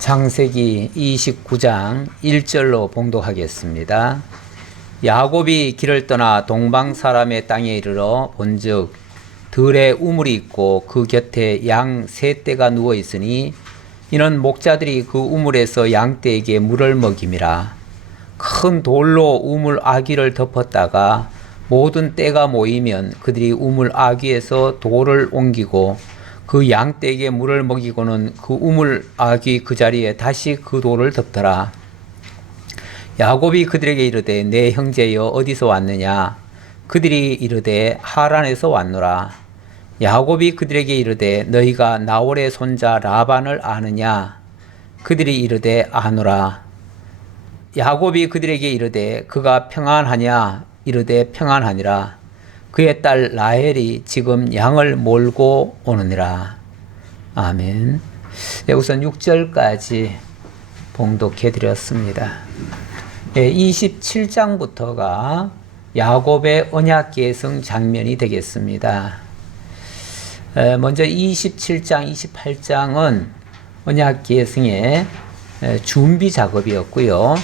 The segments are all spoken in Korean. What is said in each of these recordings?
창세기 29장 1절로 봉독하겠습니다. 야곱이 길을 떠나 동방 사람의 땅에 이르러 본즉 들에 우물이 있고 그 곁에 양 세 떼가 누워 있으니 이는 목자들이 그 우물에서 양 떼에게 물을 먹임이라. 큰 돌로 우물 아귀를 덮었다가 모든 떼가 모이면 그들이 우물 아귀에서 돌을 옮기고 그 양 떼에게 물을 먹이고는 그 우물 아귀 그 자리에 다시 그 돌을 덮더라. 야곱이 그들에게 이르되 내 형제여 어디서 왔느냐? 그들이 이르되 하란에서 왔노라. 야곱이 그들에게 이르되 너희가 나홀의 손자 라반을 아느냐? 그들이 이르되 아노라. 야곱이 그들에게 이르되 그가 평안하냐? 이르되 평안하니라. 그의 딸 라헬이 지금 양을 몰고 오느니라. 아멘. 우선 6절까지 봉독해 드렸습니다. 27장부터가 야곱의 언약 계승 장면이 되겠습니다. 먼저 27장, 28장은 언약 계승의 준비 작업이었고요.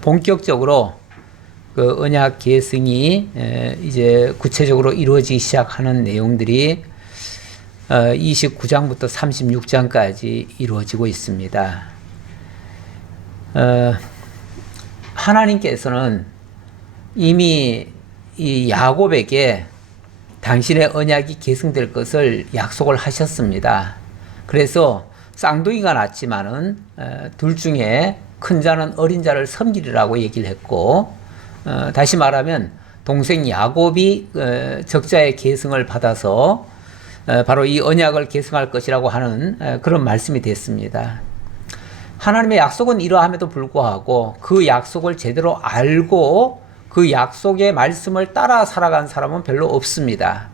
본격적으로 그 언약 계승이 이제 구체적으로 이루어지기 시작하는 내용들이 29장부터 36장까지 이루어지고 있습니다. 하나님께서는 이미 이 야곱에게 당신의 언약이 계승될 것을 약속을 하셨습니다. 그래서 쌍둥이가 낳지만은 둘 중에 큰 자는 어린 자를 섬기리라고 얘기를 했고, 다시 말하면 동생 야곱이 적자의 계승을 받아서 바로 이 언약을 계승할 것이라고 하는 그런 말씀이 됐습니다. 하나님의 약속은 이러함에도 불구하고 그 약속을 제대로 알고 그 약속의 말씀을 따라 살아간 사람은 별로 없습니다.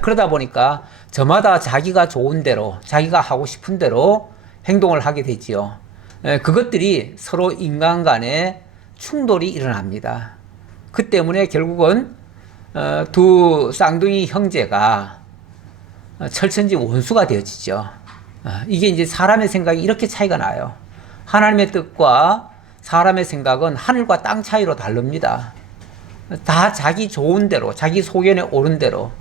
그러다 보니까 저마다 자기가 좋은 대로, 자기가 하고 싶은 대로 행동을 하게 되지요. 그것들이 서로 인간 간에 충돌이 일어납니다. 그 때문에 결국은 두 쌍둥이 형제가 철천지 원수가 되어지죠. 이게 이제 사람의 생각이 이렇게 차이가 나요. 하나님의 뜻과 사람의 생각은 하늘과 땅 차이로 다릅니다. 다 자기 좋은 대로, 자기 소견에 옳은 대로.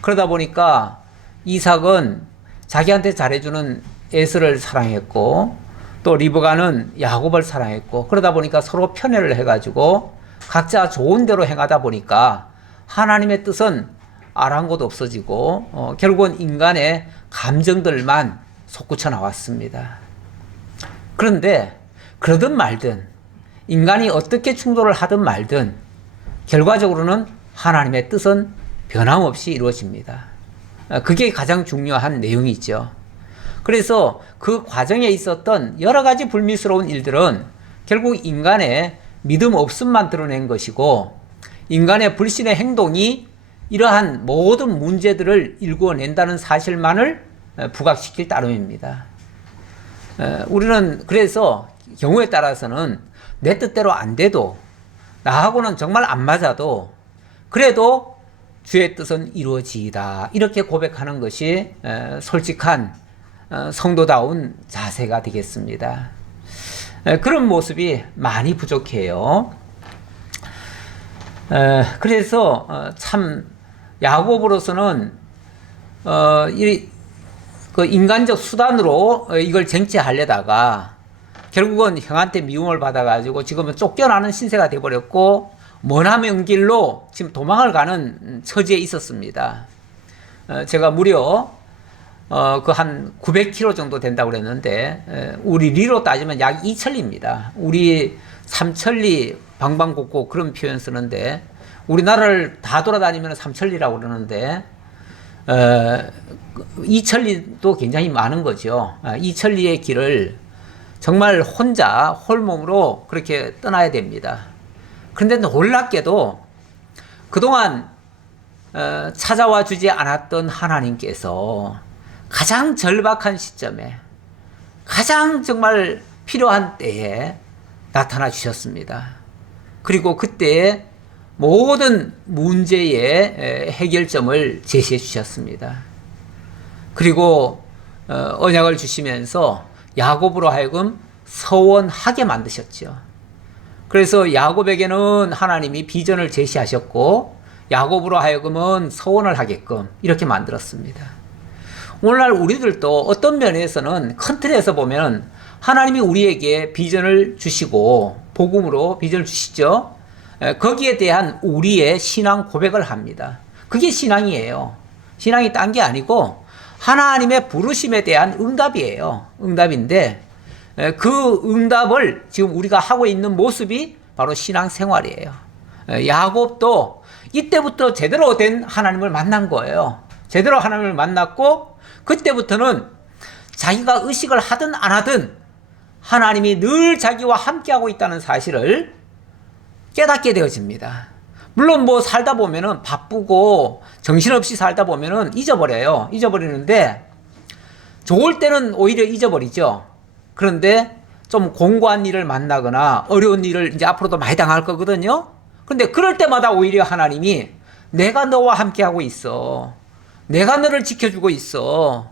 그러다 보니까 이삭은 자기한테 잘해주는 에서를 사랑했고, 또 리브가는 야곱을 사랑했고, 그러다 보니까 서로 편애를 해가지고 각자 좋은 대로 행하다 보니까 하나님의 뜻은 아랑곳 없어지고 결국은 인간의 감정들만 솟구쳐 나왔습니다. 그런데 그러든 말든 인간이 어떻게 충돌을 하든 말든 결과적으로는 하나님의 뜻은 변함없이 이루어집니다. 그게 가장 중요한 내용이죠. 그래서 그 과정에 있었던 여러 가지 불미스러운 일들은 결국 인간의 믿음 없음만 드러낸 것이고, 인간의 불신의 행동이 이러한 모든 문제들을 일구어낸다는 사실만을 부각시킬 따름입니다. 우리는 그래서 경우에 따라서는 내 뜻대로 안 돼도, 나하고는 정말 안 맞아도 그래도 주의 뜻은 이루어지이다, 이렇게 고백하는 것이 솔직한 성도다운 자세가 되겠습니다. 그런 모습이 많이 부족해요. 그래서 참 야곱으로서는 그 인간적 수단으로 이걸 쟁취하려다가 결국은 형한테 미움을 받아가지고 지금은 쫓겨나는 신세가 돼버렸고 머나먼 길로 지금 도망을 가는 처지에 있었습니다. 제가 무려 그 한 900km 정도 된다고 그랬는데, 우리 리로 따지면 약 2천리입니다. 우리 3천리 방방곡곡 그런 표현 쓰는데, 우리나라를 다 돌아다니면 3천리라고 그러는데, 2천리도 굉장히 많은 거죠. 2천리의 길을 정말 혼자 홀몸으로 그렇게 떠나야 됩니다. 그런데 놀랍게도 그동안 찾아와 주지 않았던 하나님께서 가장 절박한 시점에, 가장 정말 필요한 때에 나타나 주셨습니다. 그리고 그때에 모든 문제의 해결점을 제시해 주셨습니다. 그리고 언약을 주시면서 야곱으로 하여금 서원하게 만드셨죠. 그래서 야곱에게는 하나님이 비전을 제시하셨고 야곱으로 하여금은 서원을 하게끔 이렇게 만들었습니다. 오늘날 우리들도 어떤 면에서는 큰 틀에서 보면 하나님이 우리에게 비전을 주시고 복음으로 비전을 주시죠. 거기에 대한 우리의 신앙 고백을 합니다. 그게 신앙이에요. 신앙이 딴 게 아니고 하나님의 부르심에 대한 응답이에요. 응답인데 그 응답을 지금 우리가 하고 있는 모습이 바로 신앙생활이에요. 야곱도 이때부터 제대로 된 하나님을 만난 거예요. 제대로 하나님을 만났고 그때부터는 자기가 의식을 하든 안 하든 하나님이 늘 자기와 함께하고 있다는 사실을 깨닫게 되어집니다. 물론 뭐 살다 보면은 바쁘고 정신없이 살다 보면은 잊어버려요. 잊어버리는데 좋을 때는 오히려 잊어버리죠. 그런데 좀 공고한 일을 만나거나 어려운 일을 이제 앞으로도 많이 당할 거거든요. 그런데 그럴 때마다 오히려 하나님이 내가 너와 함께하고 있어. 내가 너를 지켜주고 있어.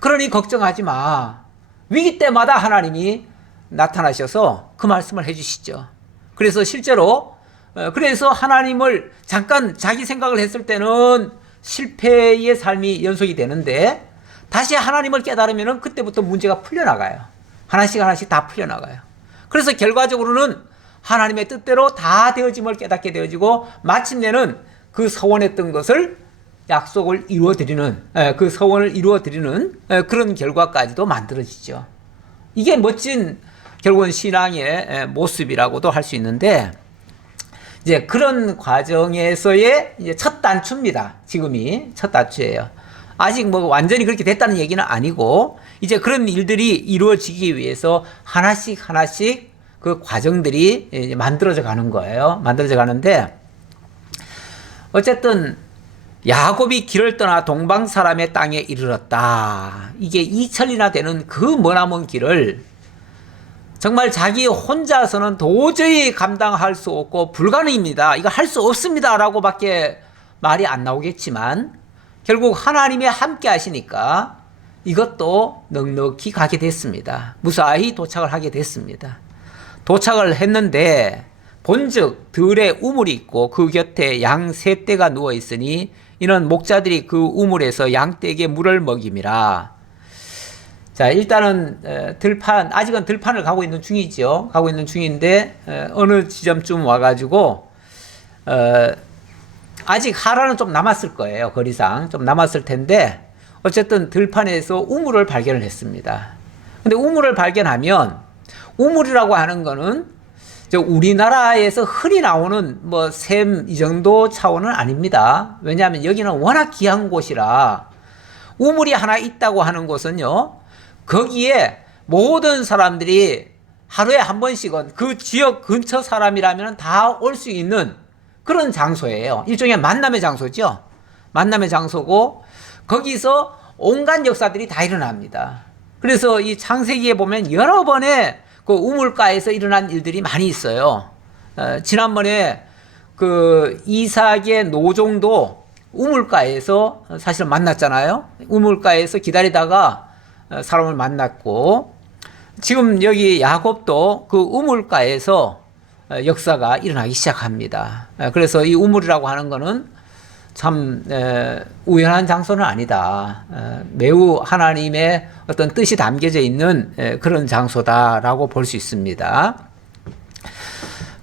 그러니 걱정하지 마. 위기 때마다 하나님이 나타나셔서 그 말씀을 해주시죠. 그래서 실제로 그래서 하나님을 잠깐 자기 생각을 했을 때는 실패의 삶이 연속이 되는데 다시 하나님을 깨달으면 그때부터 문제가 풀려나가요. 하나씩 다 풀려나가요. 그래서 결과적으로는 하나님의 뜻대로 다 되어짐을 깨닫게 되어지고 마침내는 그 서원했던 것을 약속을 이루어드리는 그 서원을 이루어드리는 그런 결과까지도 만들어지죠. 이게 멋진 결국은 신앙의 모습이라고도 할 수 있는데 이제 그런 과정에서의 이제 첫 단추입니다. 지금이 첫 단추예요. 아직 뭐 완전히 그렇게 됐다는 얘기는 아니고 이제 그런 일들이 이루어지기 위해서 하나씩 그 과정들이 이제 만들어져 가는 거예요. 만들어져 가는데 어쨌든 야곱이 길을 떠나 동방 사람의 땅에 이르렀다. 이게 2천리나 되는 그 머나먼 길을 정말 자기 혼자서는 도저히 감당할 수 없고 불가능입니다. 이거 할 수 없습니다. 라고 밖에 말이 안 나오겠지만 결국 하나님이 함께 하시니까 이것도 넉넉히 가게 됐습니다. 무사히 도착을 하게 됐습니다. 도착을 했는데 본즉 들에 우물이 있고 그 곁에 양 세 떼가 누워 있으니 이는 목자들이 그 우물에서 양떼에게 물을 먹임이라. 자, 일단은 아직은 들판을 가고 있는 중이죠. 가고 있는 중인데 어느 지점쯤 와가지고 아직 하라는 좀 남았을 거예요. 거리상 좀 남았을 텐데 어쨌든 들판에서 우물을 발견을 했습니다. 근데 우물을 발견하면 우물이라고 하는 거는 우리나라에서 흔히 나오는 뭐 샘 이 정도 차원은 아닙니다. 왜냐하면 여기는 워낙 귀한 곳이라 우물이 하나 있다고 하는 곳은요. 거기에 모든 사람들이 하루에 한 번씩은 그 지역 근처 사람이라면 다 올 수 있는 그런 장소예요. 일종의 만남의 장소죠. 만남의 장소고 거기서 온갖 역사들이 다 일어납니다. 그래서 이 창세기에 보면 여러 번의 그 우물가에서 일어난 일들이 많이 있어요. 지난번에 그 이삭의 노종도 우물가에서 사실 만났잖아요. 우물가에서 기다리다가 사람을 만났고 지금 여기 야곱도 그 우물가에서 역사가 일어나기 시작합니다. 그래서 이 우물이라고 하는 거는 참 우연한 장소는 아니다. 매우 하나님의 어떤 뜻이 담겨져 있는 그런 장소다라고 볼 수 있습니다.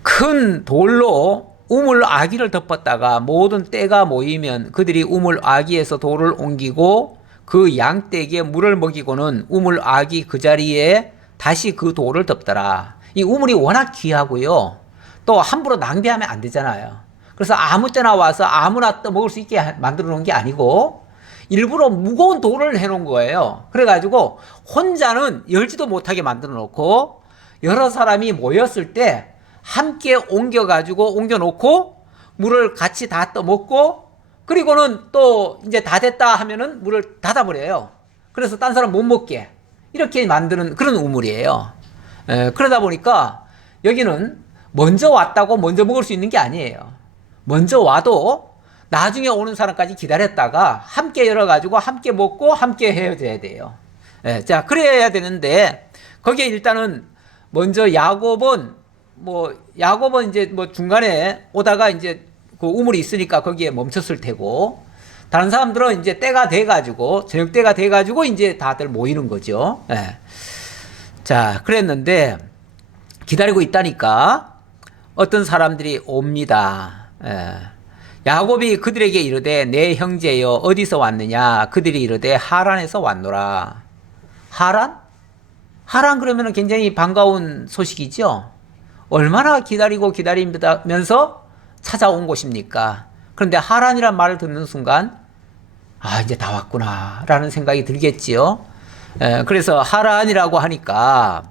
큰 돌로 우물 아기를 덮었다가 모든 떼가 모이면 그들이 우물 아기에서 돌을 옮기고 그 양떼에게 물을 먹이고는 우물 아기 그 자리에 다시 그 돌을 덮더라. 이 우물이 워낙 귀하고요. 또 함부로 낭비하면 안 되잖아요. 그래서 아무 때나 와서 아무나 떠먹을 수 있게 만들어 놓은 게 아니고 일부러 무거운 돌을 해놓은 거예요. 그래가지고 혼자는 열지도 못하게 만들어 놓고 여러 사람이 모였을 때 함께 옮겨놓고 물을 같이 다 떠먹고 그리고는 또 이제 다 됐다 하면은 물을 닫아버려요. 그래서 딴 사람 못 먹게 이렇게 만드는 그런 우물이에요. 그러다 보니까 여기는 먼저 왔다고 먼저 먹을 수 있는 게 아니에요. 먼저 와도 나중에 오는 사람까지 기다렸다가 함께 열어가지고 함께 먹고 함께 헤어져야 돼요. 자, 그래야 되는데 거기에 일단은 먼저 야곱은 이제 뭐 중간에 오다가 이제 그 우물이 있으니까 거기에 멈췄을 테고, 다른 사람들은 이제 때가 돼가지고, 저녁 때가 돼가지고 이제 다들 모이는 거죠. 예. 자, 그랬는데 기다리고 있다니까 어떤 사람들이 옵니다. 예. 야곱이 그들에게 이르되 내 형제여 어디서 왔느냐? 그들이 이르되 하란에서 왔노라. 하란? 하란 그러면 굉장히 반가운 소식이죠. 얼마나 기다리면서 찾아온 곳입니까? 그런데 하란이란 말을 듣는 순간 이제 다 왔구나 라는 생각이 들겠지요. 그래서 하란이라고 하니까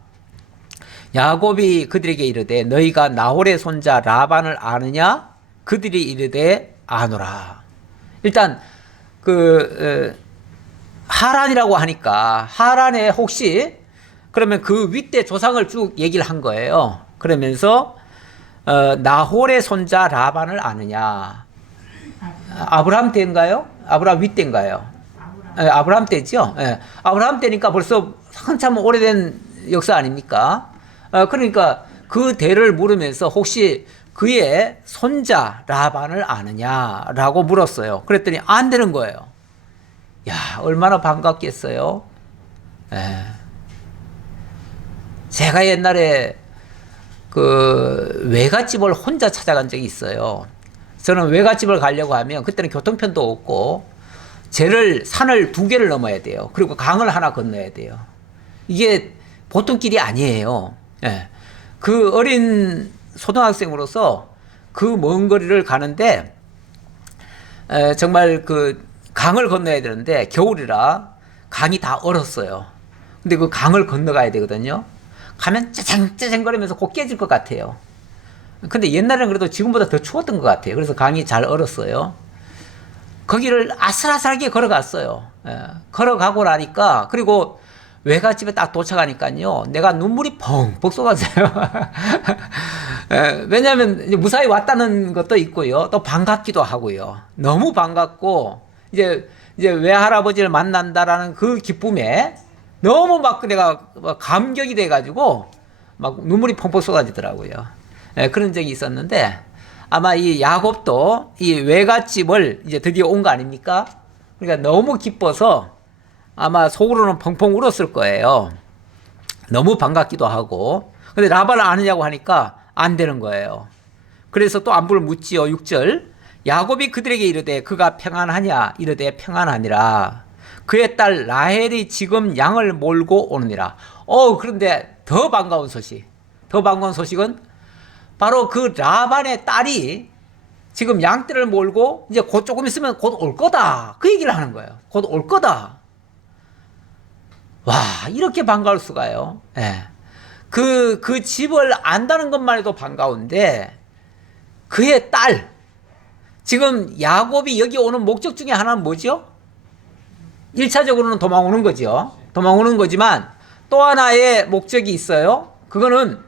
야곱이 그들에게 이르되 너희가 나홀의 손자 라반을 아느냐? 그들이 이르되 아노라. 일단 하란이라고 하니까 하란에 혹시 그러면 그 윗대 조상을 쭉 얘기를 한 거예요. 그러면서 나홀의 손자 라반을 아느냐? 아브라함 때인가요? 아브라함 윗대인가요? 아브라함 때죠. 아브라함 때니까 벌써 한참 오래된 역사 아닙니까? 그러니까 그 대를 물으면서 혹시 그의 손자 라반을 아느냐라고 물었어요. 그랬더니 안 되는 거예요. 야, 얼마나 반갑겠어요. 제가 옛날에 그 외갓집을 혼자 찾아간 적이 있어요. 저는 외갓집을 가려고 하면 그때는 교통편도 없고 산을 2개를 넘어야 돼요. 그리고 강을 하나 건너야 돼요. 이게 보통 길이 아니에요. 그 어린 초등학생으로서 그 먼 거리를 가는데 정말 그 강을 건너야 되는데 겨울이라 강이 다 얼었어요. 근데 그 강을 건너가야 되거든요. 가면 짜장짜장거리면서 곧 깨질 것 같아요. 근데 옛날에는 그래도 지금보다 더 추웠던 것 같아요. 그래서 강이 잘 얼었어요. 거기를 아슬아슬하게 걸어갔어요. 걸어가고 나니까, 그리고 외갓집에 딱 도착하니까요, 내가 눈물이 펑펑 쏟아져요. 왜냐하면 이제 무사히 왔다는 것도 있고요, 또 반갑기도 하고요. 너무 반갑고, 이제 외할아버지를 만난다라는 그 기쁨에 너무 막 내가 감격이 돼가지고 막 눈물이 펑펑 쏟아지더라고요. 그런 적이 있었는데, 아마 이 야곱도 이 외갓집을 이제 드디어 온 거 아닙니까? 그러니까 너무 기뻐서 아마 속으로는 펑펑 울었을 거예요. 너무 반갑기도 하고. 근데 라반을 아느냐고 하니까 안 되는 거예요. 그래서 또 안부를 묻지요. 6절. 야곱이 그들에게 이르되 그가 평안하냐? 이르되 평안하니라. 그의 딸 라헬이 지금 양을 몰고 오느니라. 그런데 더 반가운 소식은 바로 그 라반의 딸이 지금 양떼를 몰고 이제 곧 조금 있으면 곧 올 거다. 그 얘기를 하는 거예요. 곧 올 거다. 와, 이렇게 반가울 수가요. 그 집을 안다는 것만 해도 반가운데 그의 딸, 지금 야곱이 여기 오는 목적 중에 하나는 뭐죠? 1차적으로는 도망오는 거죠. 도망오는 거지만 또 하나의 목적이 있어요. 그거는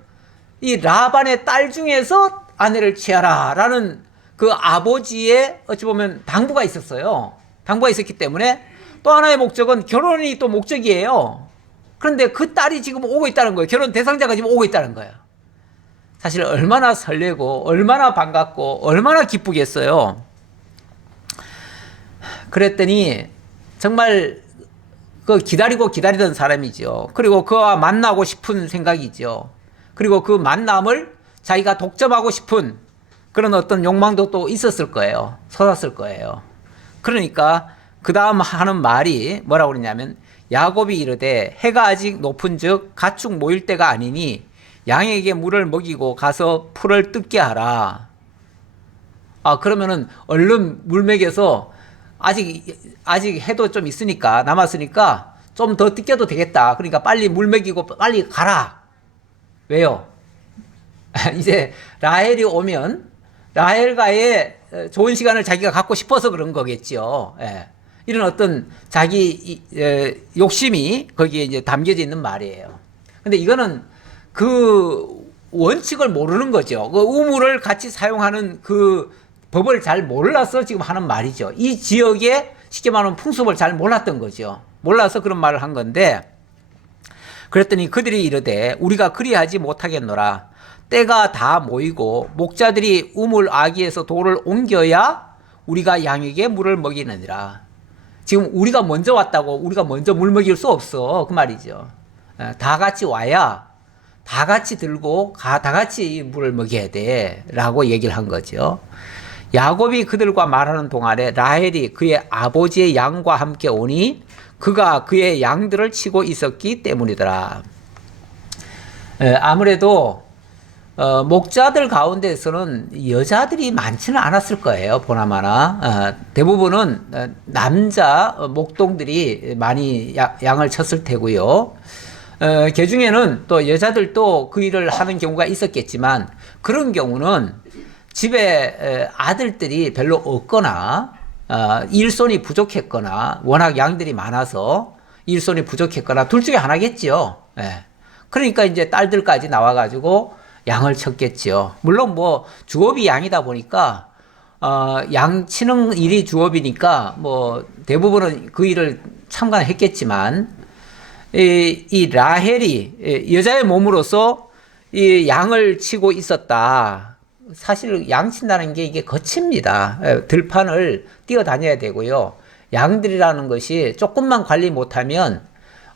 이 라반의 딸 중에서 아내를 취하라 라는 그 아버지의 어찌 보면 당부가 있었어요. 당부가 있었기 때문에 또 하나의 목적은 결혼이 또 목적이에요. 그런데 그 딸이 지금 오고 있다는 거예요. 결혼 대상자가 지금 오고 있다는 거예요. 사실 얼마나 설레고 얼마나 반갑고 얼마나 기쁘겠어요. 그랬더니 정말 그 기다리던 사람이죠. 그리고 그와 만나고 싶은 생각이죠. 그리고 그 만남을 자기가 독점하고 싶은 그런 어떤 욕망도 또 있었을 거예요. 솟았을 거예요. 그러니까 그 다음 하는 말이 뭐라고 그러냐면 야곱이 이르되 해가 아직 높은즉 가축 모일 때가 아니니 양에게 물을 먹이고 가서 풀을 뜯게 하라. 그러면은 얼른 물 먹여서 아직 해도 좀 있으니까 남았으니까 좀 더 뜯겨도 되겠다. 그러니까 빨리 물 먹이고 빨리 가라. 왜요? 이제 라헬이 오면 라헬과의 좋은 시간을 자기가 갖고 싶어서 그런 거겠죠. 이런 어떤 자기 욕심이 거기에 이제 담겨져 있는 말이에요. 근데 이거는 그 원칙을 모르는 거죠. 그 우물을 같이 사용하는 그 법을 잘 몰라서 지금 하는 말이죠. 이 지역에 쉽게 말하면 풍습을 잘 몰랐던 거죠. 몰라서 그런 말을 한 건데, 그랬더니 그들이 이르되 우리가 그리하지 못하겠노라. 때가 다 모이고 목자들이 우물 아기에서 돌을 옮겨야 우리가 양에게 물을 먹이느니라. 지금 우리가 먼저 왔다고 우리가 먼저 물 먹일 수 없어, 그 말이죠. 다 같이 와야 다 같이 들고 다 같이 물을 먹여야 돼 라고 얘기를 한 거죠. 야곱이 그들과 말하는 동안에 라헬이 그의 아버지의 양과 함께 오니 그가 그의 양들을 치고 있었기 때문이더라. 아무래도 목자들 가운데서는 여자들이 많지는 않았을 거예요. 보나마나 대부분은 남자 목동들이 많이 양을 쳤을 테고요. 그 중에는 또 여자들도 그 일을 하는 경우가 있었겠지만 그런 경우는 집에 아들들이 별로 없거나 일손이 부족했거나 워낙 양들이 많아서 일손이 부족했거나 둘 중에 하나겠죠. 그러니까 이제 딸들까지 나와가지고 양을 쳤겠죠. 물론 뭐 주업이 양이다 보니까 양 치는 일이 주업이니까 뭐 대부분은 그 일을 참관했겠지만 이 라헬이 여자의 몸으로서 이 양을 치고 있었다. 사실 양 친다는 게 이게 거칩니다. 들판을 뛰어다녀야 되고요. 양들이라는 것이 조금만 관리 못하면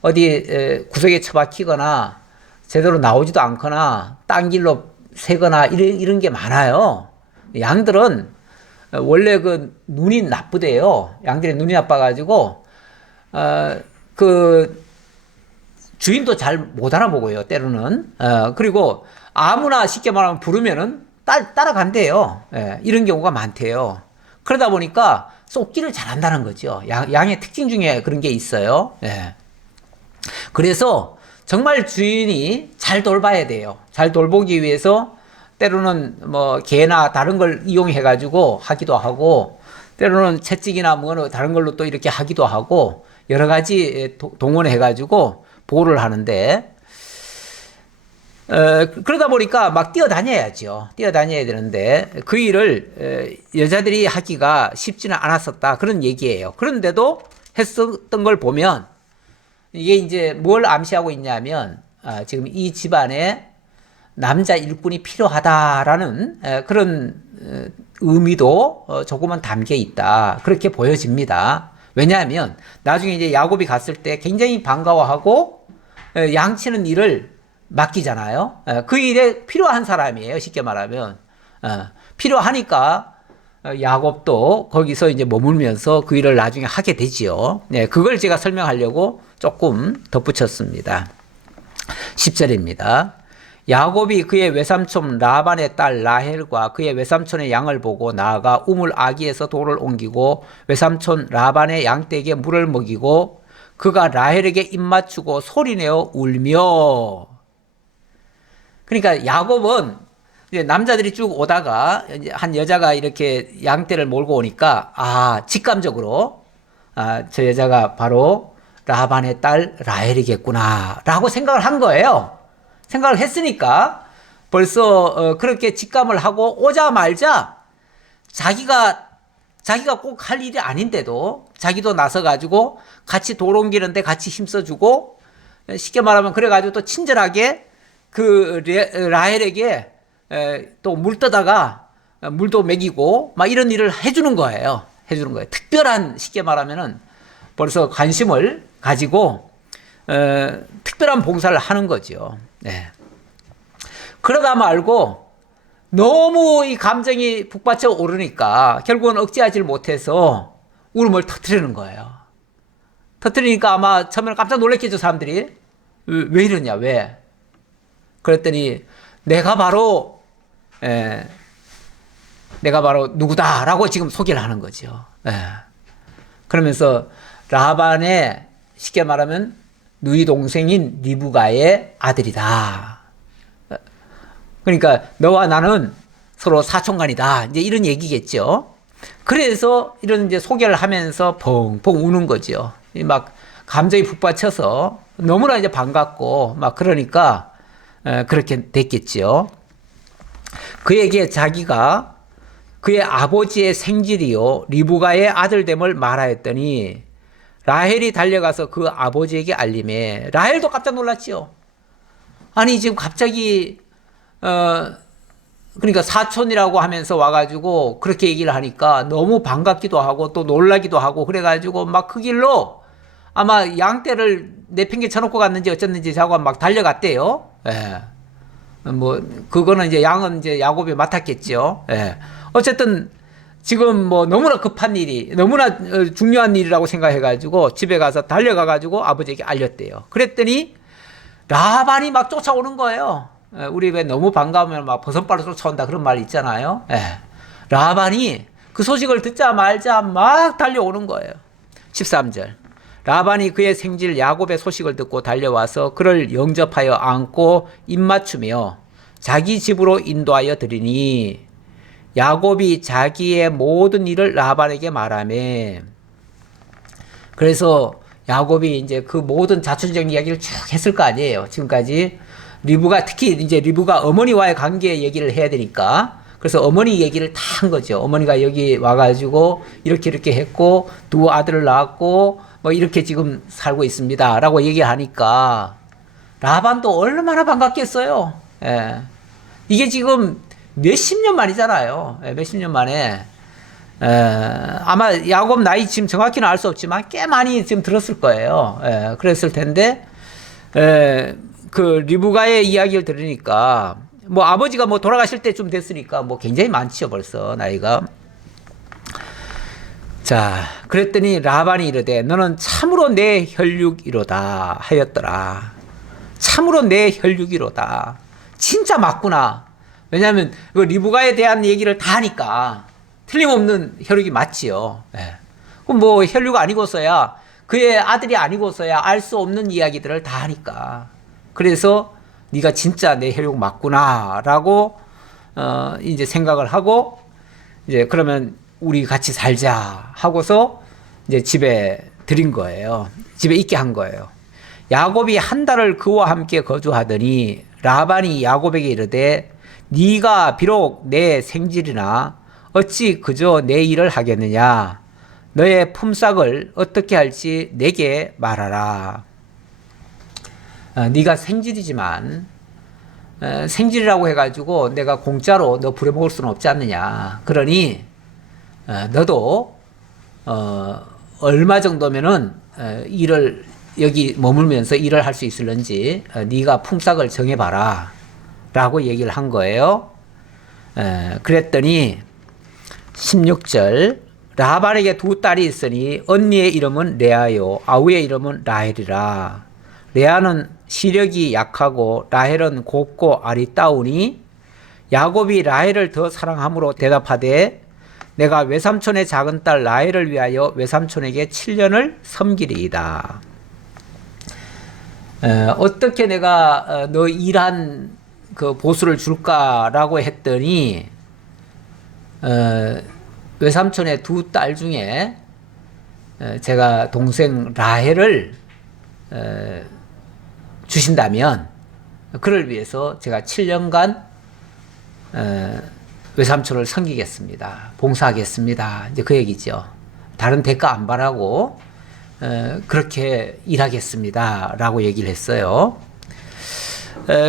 어디 구석에 처박히거나 제대로 나오지도 않거나 딴 길로 새거나 이런 게 많아요. 양들은 원래 그 눈이 나쁘대요. 양들의 눈이 나빠가지고 그 주인도 잘 못 알아보고요. 때로는 그리고 아무나 쉽게 말하면 부르면은 따라간대요. 이런 경우가 많대요. 그러다 보니까 쫓기를 잘한다는 거죠. 양의 특징 중에 그런 게 있어요. 그래서 정말 주인이 잘 돌봐야 돼요. 잘 돌보기 위해서 때로는 뭐 개나 다른 걸 이용해 가지고 하기도 하고 때로는 채찍이나 뭐 다른 걸로 또 이렇게 하기도 하고 여러 가지 동원해 가지고 보호를 하는데 그러다 보니까 막 뛰어다녀야죠. 뛰어다녀야 되는데 그 일을 여자들이 하기가 쉽지는 않았었다. 그런 얘기예요. 그런데도 했었던 걸 보면 이게 이제 뭘 암시하고 있냐면 지금 이 집안에 남자 일꾼이 필요하다라는 그런 의미도 조금은 담겨 있다. 그렇게 보여집니다. 왜냐하면 나중에 이제 야곱이 갔을 때 굉장히 반가워하고 양치는 일을 맡기잖아요. 그 일에 필요한 사람이에요. 쉽게 말하면 필요하니까 야곱도 거기서 이제 머물면서 그 일을 나중에 하게 되지요. 네, 그걸 제가 설명하려고 조금 덧붙였습니다. 10절입니다. 야곱이 그의 외삼촌 라반의 딸 라헬과 그의 외삼촌의 양을 보고 나아가 우물 아기에서 돌을 옮기고 외삼촌 라반의 양떼에게 물을 먹이고 그가 라헬에게 입맞추고 소리내어 울며. 그러니까 야곱은 이제 남자들이 쭉 오다가 한 여자가 이렇게 양떼를 몰고 오니까 직감적으로 저 여자가 바로 라반의 딸 라헬이겠구나 라고 생각을 한 거예요. 생각을 했으니까 벌써 그렇게 직감을 하고 오자마자 자기가 꼭 할 일이 아닌데도 자기도 나서가지고 같이 돌 옮기는데 같이 힘써주고 쉽게 말하면 그래가지고 또 친절하게 그 라헬에게 또 물 떠다가 물도 먹이고 막 이런 일을 해주는 거예요. 특별한 쉽게 말하면은 벌써 관심을 가지고 특별한 봉사를 하는 거죠. 네. 그러다 말고 너무 이 감정이 북받쳐 오르니까 결국은 억제하지 못해서 울음을 터뜨리는 거예요. 터뜨리니까 아마 처음에는 깜짝 놀랐겠죠, 사람들이. 왜 이러냐, 왜? 그랬더니 내가 바로 누구다라고 지금 소개를 하는 거죠. 그러면서 라반의 쉽게 말하면 누이 동생인 리브가의 아들이다. 그러니까 너와 나는 서로 사촌간이다. 이제 이런 얘기겠죠. 그래서 이런 이제 소개를 하면서 펑펑 우는 거죠. 막 감정이 북받쳐서 너무나 이제 반갑고 막 그러니까 그렇게 됐겠죠. 그에게 자기가 그의 아버지의 생질이요 리브가의 아들됨을 말하였더니 라헬이 달려가서 그 아버지에게 알림해. 라헬도 깜짝 놀랐지요. 아니 지금 갑자기 그러니까 사촌이라고 하면서 와가지고 그렇게 얘기를 하니까 너무 반갑기도 하고 또 놀라기도 하고 그래가지고 막 그 길로 아마 양떼를 내팽개 쳐놓고 갔는지 어쨌는지 자고 막 달려갔대요. 예. 뭐 그거는 이제 양은 이제 야곱이 맡았겠죠. 예. 어쨌든 지금 뭐 너무나 급한 일이 너무나 중요한 일이라고 생각해가지고 집에 가서 달려가가지고 아버지에게 알렸대요. 그랬더니 라반이 막 쫓아오는 거예요. 예. 우리 왜 너무 반가우면 막 버선발로 쫓아온다 그런 말 있잖아요. 예. 라반이 그 소식을 듣자마자 막 달려오는 거예요. 13절. 라반이 그의 생질 야곱의 소식을 듣고 달려와서 그를 영접하여 안고 입맞추며 자기 집으로 인도하여 드리니 야곱이 자기의 모든 일을 라반에게 말하며 그래서 야곱이 이제 그 모든 자초지적 이야기를 쭉 했을 거 아니에요. 지금까지 리브가 특히 이제 리브가 어머니와의 관계 얘기를 해야 되니까 그래서 어머니 얘기를 다 한 거죠. 어머니가 여기 와가지고 이렇게 했고 두 아들을 낳았고 뭐 이렇게 지금 살고 있습니다. 라고 얘기하니까 라반도 얼마나 반갑겠어요. 예. 이게 지금 몇십 년 만이잖아요. 예, 몇십 년 만에. 아마 야곱 나이 지금 정확히는 알 수 없지만 꽤 많이 지금 들었을 거예요. 예, 그랬을 텐데, 그 리브가의 이야기를 들으니까 뭐 아버지가 뭐 돌아가실 때쯤 됐으니까 뭐 굉장히 많죠. 벌써 나이가. 자, 그랬더니 라반이 이르되 너는 참으로 내 혈육이로다 하였더라. 참으로 내 혈육이로다. 진짜 맞구나. 왜냐하면 그 리브가에 대한 얘기를 다 하니까 틀림없는 혈육이 맞지요. 예. 그럼 뭐 혈육 아니고서야 그의 아들이 아니고서야 알 수 없는 이야기들을 다 하니까. 그래서 네가 진짜 내 혈육 맞구나라고 이제 생각을 하고 이제 그러면 우리 같이 살자 하고서 이제 집에 들인 거예요. 집에 있게 한 거예요. 야곱이 한 달을 그와 함께 거주하더니 라반이 야곱에게 이르되 네가 비록 내 생질이나 어찌 그저 내 일을 하겠느냐. 너의 품삯을 어떻게 할지 내게 말하라. 네가 생질이지만 생질이라고 해가지고 내가 공짜로 너 부려먹을 수는 없지 않느냐. 그러니 너도 얼마 정도면은 일을 여기 머물면서 일을 할 수 있을런지 네가 품삯을 정해봐라 라고 얘기를 한 거예요. 그랬더니 16절 라반에게 두 딸이 있으니 언니의 이름은 레아요 아우의 이름은 라헬이라. 레아는 시력이 약하고 라헬은 곱고 아리따우니 야곱이 라헬을 더 사랑함으로 대답하되 내가 외삼촌의 작은 딸 라헬을 위하여 외삼촌에게 7년을 섬기리이다. 어떻게 내가 너 일한 그 보수를 줄까라고 했더니 외삼촌의 두 딸 중에 제가 동생 라헬을 주신다면 그를 위해서 제가 7년간 외삼촌을 섬기겠습니다. 봉사하겠습니다. 이제 그 얘기죠. 다른 대가 안 바라고 그렇게 일하겠습니다. 라고 얘기를 했어요.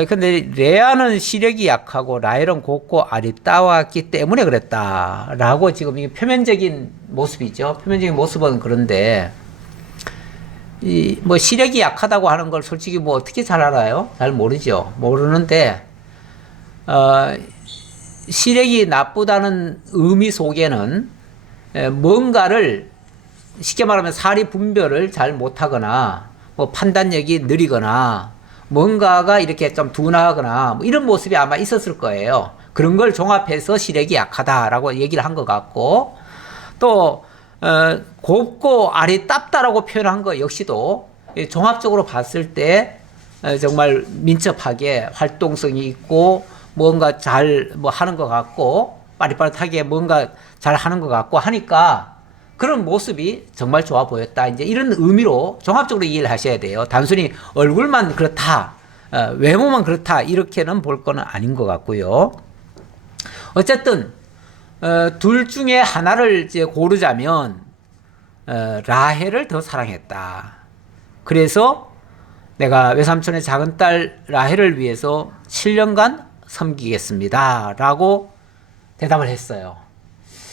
근데 레아는 시력이 약하고 라헬은 곱고 아리따웠기 때문에 그랬다. 라고 지금 이게 표면적인 모습이죠. 표면적인 모습은 그런데 이 뭐 시력이 약하다고 하는 걸 솔직히 뭐 어떻게 잘 알아요? 잘 모르죠. 모르는데 시력이 나쁘다는 의미 속에는 뭔가를 쉽게 말하면 사리 분별을 잘 못하거나 뭐 판단력이 느리거나 뭔가가 이렇게 좀 둔하거나 뭐 이런 모습이 아마 있었을 거예요. 그런 걸 종합해서 시력이 약하다라고 얘기를 한 것 같고 또 곱고 아리따다라고 표현한 거 역시도 종합적으로 봤을 때 정말 민첩하게 활동성이 있고 뭔가 잘 뭐 하는 것 같고 빠릿빠릿하게 뭔가 잘 하는 것 같고 하니까 그런 모습이 정말 좋아 보였다. 이제 이런 의미로 종합적으로 이해를 하셔야 돼요. 단순히 얼굴만 그렇다, 외모만 그렇다 이렇게는 볼 거는 아닌 것 같고요. 어쨌든 둘 중에 하나를 이제 고르자면 라헬을 더 사랑했다. 그래서 내가 외삼촌의 작은 딸 라헬을 위해서 7년간 섬기겠습니다. 라고 대답을 했어요.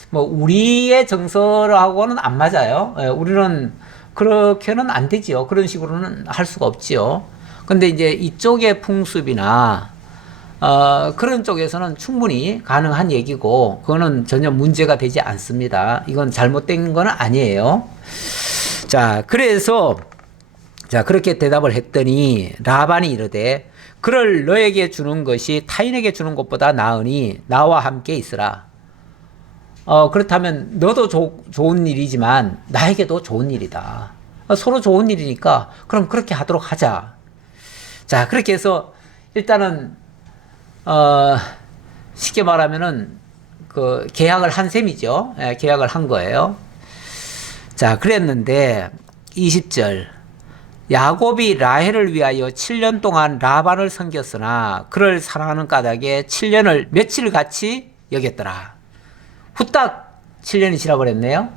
뭐 우리의 정서하고는 안 맞아요. 우리는 그렇게는 안 되지요. 그런 식으로는 할 수가 없지요. 근데 이제 이쪽의 풍습이나 그런 쪽에서는 충분히 가능한 얘기고 그거는 전혀 문제가 되지 않습니다. 이건 잘못된 건 아니에요. 자, 그래서 자, 그렇게 대답을 했더니 라반이 이르되 그를 너에게 주는 것이 타인에게 주는 것보다 나으니 나와 함께 있으라. 그렇다면 너도 좋은 일이지만 나에게도 좋은 일이다. 서로 좋은 일이니까 그럼 그렇게 하도록 하자. 자, 그렇게 해서 일단은 쉽게 말하면은 그 계약을 한 셈이죠. 예, 계약을 한 거예요. 자, 그랬는데 20절 야곱이 라헬을 위하여 7년 동안 라반을 섬겼으나 그를 사랑하는 까닭에 7년을 며칠 같이 여겼더라. 후딱 7년이 지나버렸네요.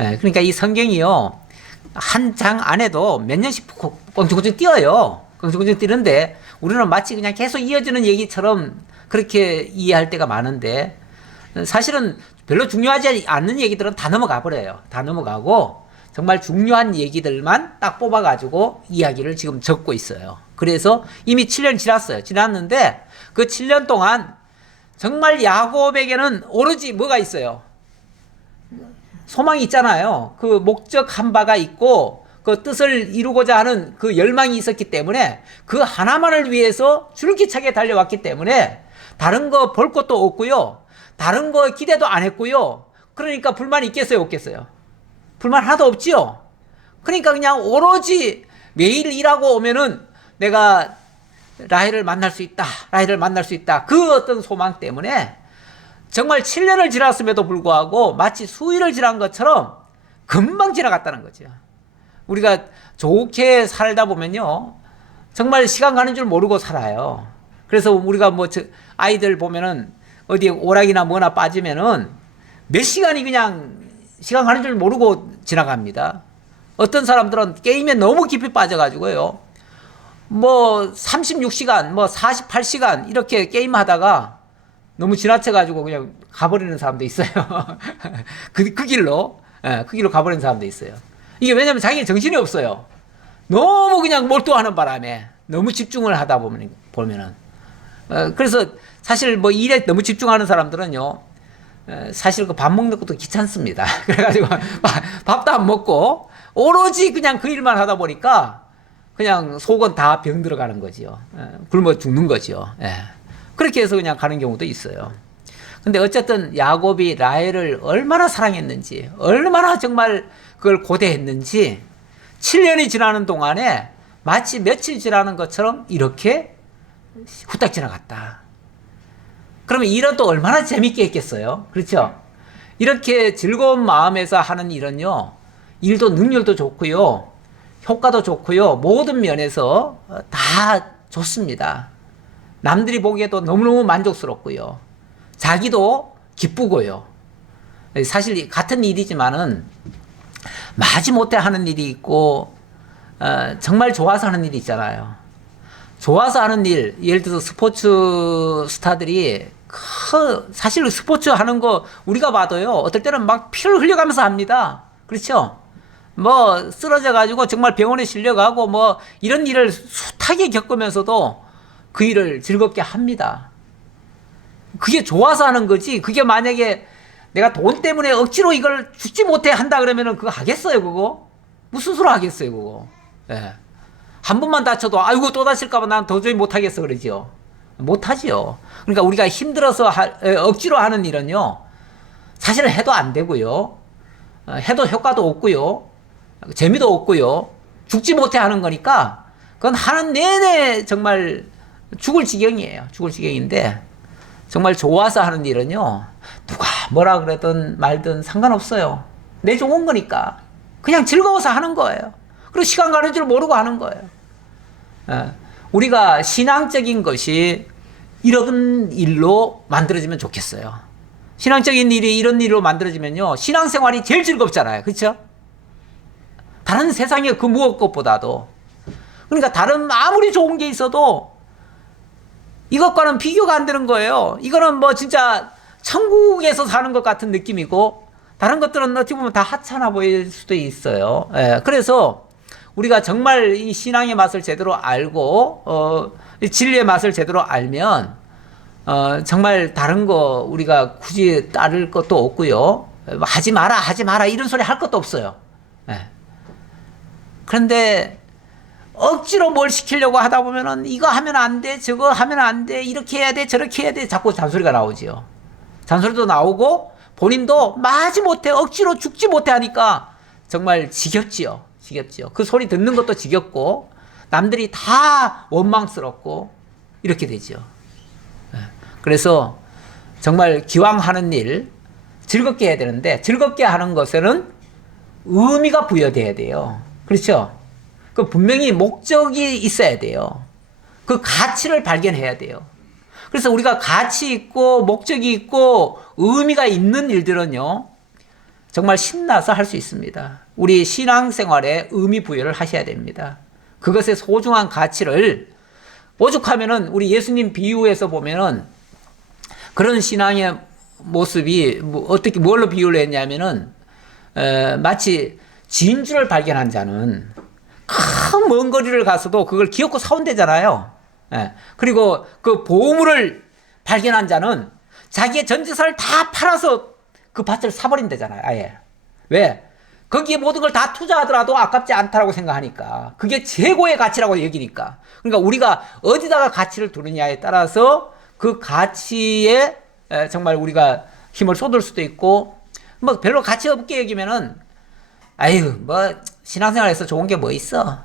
예, 그러니까 이 성경이요 한 장 안에도 몇 년씩 껑충껑충 띄어요. 껑충껑충 띄는데 우리는 마치 그냥 계속 이어지는 얘기처럼 그렇게 이해할 때가 많은데 사실은 별로 중요하지 않는 얘기들은 다 넘어가 버려요. 다 넘어가고 정말 중요한 얘기들만 딱 뽑아가지고 이야기를 지금 적고 있어요. 그래서 이미 7년 지났어요. 지났는데 그 7년 동안 정말 야곱에게는 오로지 뭐가 있어요? 소망이 있잖아요. 그 목적한 바가 있고 그 뜻을 이루고자 하는 그 열망이 있었기 때문에 그 하나만을 위해서 줄기차게 달려왔기 때문에 다른 거 볼 것도 없고요. 다른 거 기대도 안 했고요. 그러니까 불만이 있겠어요, 없겠어요? 불만 하나도 없지요. 그러니까 그냥 오로지 매일 일하고 오면은 내가 라헬을 만날 수 있다. 라헬을 만날 수 있다. 그 어떤 소망 때문에 정말 7년을 지났음에도 불구하고 마치 수일을 지난 것처럼 금방 지나갔다는 거죠. 우리가 좋게 살다 보면요. 정말 시간 가는 줄 모르고 살아요. 그래서 우리가 뭐 아이들 보면은 어디 오락이나 뭐나 빠지면은 몇 시간이 그냥 시간 가는 줄 모르고 지나갑니다. 어떤 사람들은 게임에 너무 깊이 빠져가지고요. 뭐 36시간, 뭐 48시간 이렇게 게임하다가 너무 지나쳐가지고 그냥 가버리는 사람도 있어요. 그 길로, 그 길로 가버리는 사람도 있어요. 이게 왜냐면 자기 정신이 없어요. 너무 그냥 몰두하는 바람에 너무 집중을 하다 보면은. 그래서 사실 뭐 일에 너무 집중하는 사람들은요, 사실 그 밥 먹는 것도 귀찮습니다. 그래가지고 밥도 안 먹고 오로지 그냥 그 일만 하다 보니까 그냥 속은 다 병 들어가는 거지요. 굶어 죽는 거지요. 그렇게 해서 그냥 가는 경우도 있어요. 근데 어쨌든 야곱이 라헬을 얼마나 사랑했는지, 얼마나 정말 그걸 고대했는지 7년이 지나는 동안에 마치 며칠 지나는 것처럼 이렇게 후딱 지나갔다. 그러면 일은 또 얼마나 재밌게 했겠어요? 그렇죠? 이렇게 즐거운 마음에서 하는 일은요, 일도 능률도 좋고요, 효과도 좋고요, 모든 면에서 다 좋습니다. 남들이 보기에도 너무너무 만족스럽고요, 자기도 기쁘고요. 사실 같은 일이지만은 마지못해 하는 일이 있고 정말 좋아서 하는 일이 있잖아요. 좋아서 하는 일, 예를 들어서 스포츠 스타들이 사실 스포츠 하는 거 우리가 봐도요, 어떨 때는 막 피를 흘려가면서 합니다. 그렇죠? 뭐 쓰러져 가지고 정말 병원에 실려가고 뭐 이런 일을 숱하게 겪으면서도 그 일을 즐겁게 합니다. 그게 좋아서 하는 거지. 그게 만약에 내가 돈 때문에 억지로 이걸 죽지 못해 한다 그러면은 그거 하겠어요, 그거? 무슨 수로 하겠어요, 그거? 예. 한 번만 다쳐도 아이고 또 다칠까봐 난 도저히 못하겠어 그러지요. 못하지요. 그러니까 우리가 힘들어서 억지로 하는 일은요, 사실은 해도 안 되고요, 해도 효과도 없고요, 재미도 없고요, 죽지 못해 하는 거니까 그건 하는 내내 정말 죽을 지경이에요. 죽을 지경인데 정말 좋아서 하는 일은요, 누가 뭐라 그러든 말든 상관없어요. 내 좋은 거니까 그냥 즐거워서 하는 거예요. 그리고 시간 가는 줄 모르고 하는 거예요. 우리가 신앙적인 것이 이런 일로 만들어지면 좋겠어요. 신앙적인 일이 이런 일로 만들어지면요, 신앙생활이 제일 즐겁잖아요. 그렇죠? 다른 세상에 그 무엇것보다도. 그러니까 다른 아무리 좋은 게 있어도 이것과는 비교가 안 되는 거예요. 이거는 뭐 진짜 천국에서 사는 것 같은 느낌이고 다른 것들은 어떻게 보면 다 하찮아 보일 수도 있어요. 예, 그래서 우리가 정말 이 신앙의 맛을 제대로 알고 이 진리의 맛을 제대로 알면 정말 다른 거 우리가 굳이 따를 것도 없고요. 하지 마라 하지 마라 이런 소리 할 것도 없어요. 예. 그런데 억지로 뭘 시키려고 하다 보면은 이거 하면 안 돼, 저거 하면 안 돼, 이렇게 해야 돼, 저렇게 해야 돼, 자꾸 잔소리가 나오지요. 잔소리도 나오고 본인도 마지 못해, 억지로 죽지 못해 하니까 정말 지겹지요. 지겹지요. 그 소리 듣는 것도 지겹고 남들이 다 원망스럽고 이렇게 되죠. 그래서 정말 기왕 하는 일 즐겁게 해야 되는데 즐겁게 하는 것에는 의미가 부여돼야 돼요. 그렇죠? 그 분명히 목적이 있어야 돼요. 그 가치를 발견해야 돼요. 그래서 우리가 가치 있고 목적이 있고 의미가 있는 일들은요, 정말 신나서 할 수 있습니다. 우리 신앙생활에 의미 부여를 하셔야 됩니다. 그것의 소중한 가치를 오죽하면은 우리 예수님 비유에서 보면은 그런 신앙의 모습이 어떻게 뭘로 비유를 했냐면은 마치 진주를 발견한 자는 큰 먼 거리를 가서도 그걸 기어코 사온대잖아요. 예. 그리고 그 보물을 발견한 자는 자기의 전 재산을 다 팔아서 그 밭을 사버린대잖아요. 아예. 왜? 거기에 모든 걸 다 투자하더라도 아깝지 않다라고 생각하니까. 그게 최고의 가치라고 여기니까. 그러니까 우리가 어디다가 가치를 두느냐에 따라서 그 가치에 정말 우리가 힘을 쏟을 수도 있고, 뭐 별로 가치 없게 여기면은, 아유, 뭐 신앙생활에서 좋은 게 뭐 있어?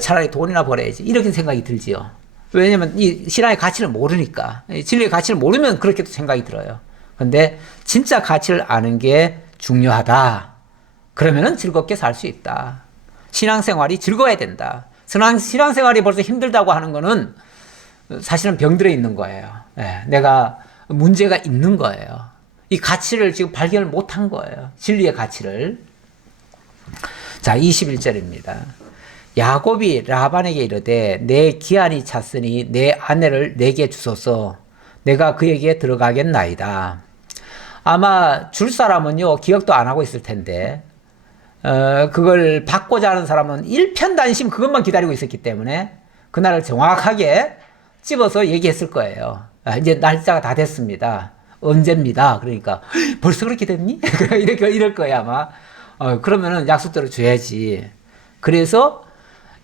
차라리 돈이나 벌어야지. 이렇게 생각이 들지요. 왜냐면 이 신앙의 가치를 모르니까. 진리의 가치를 모르면 그렇게도 생각이 들어요. 근데 진짜 가치를 아는 게 중요하다. 그러면은 즐겁게 살 수 있다. 신앙생활이 즐거워야 된다. 신앙생활이 벌써 힘들다고 하는 거는 사실은 병들어 있는 거예요. 내가 문제가 있는 거예요. 이 가치를 지금 발견을 못한 거예요. 진리의 가치를. 자, 21절입니다. 야곱이 라반에게 이르되 내 기한이 찼으니 내 아내를 내게 주소서. 내가 그에게 들어가겠나이다. 아마 줄 사람은요 기억도 안 하고 있을 텐데 그걸 받고자 하는 사람은 일편단심 그것만 기다리고 있었기 때문에 그날을 정확하게 집어서 얘기했을 거예요. 이제 날짜가 다 됐습니다. 언제입니다. 그러니까 벌써 그렇게 됐니? 이럴 거예요 아마. 그러면은 약속대로 줘야지. 그래서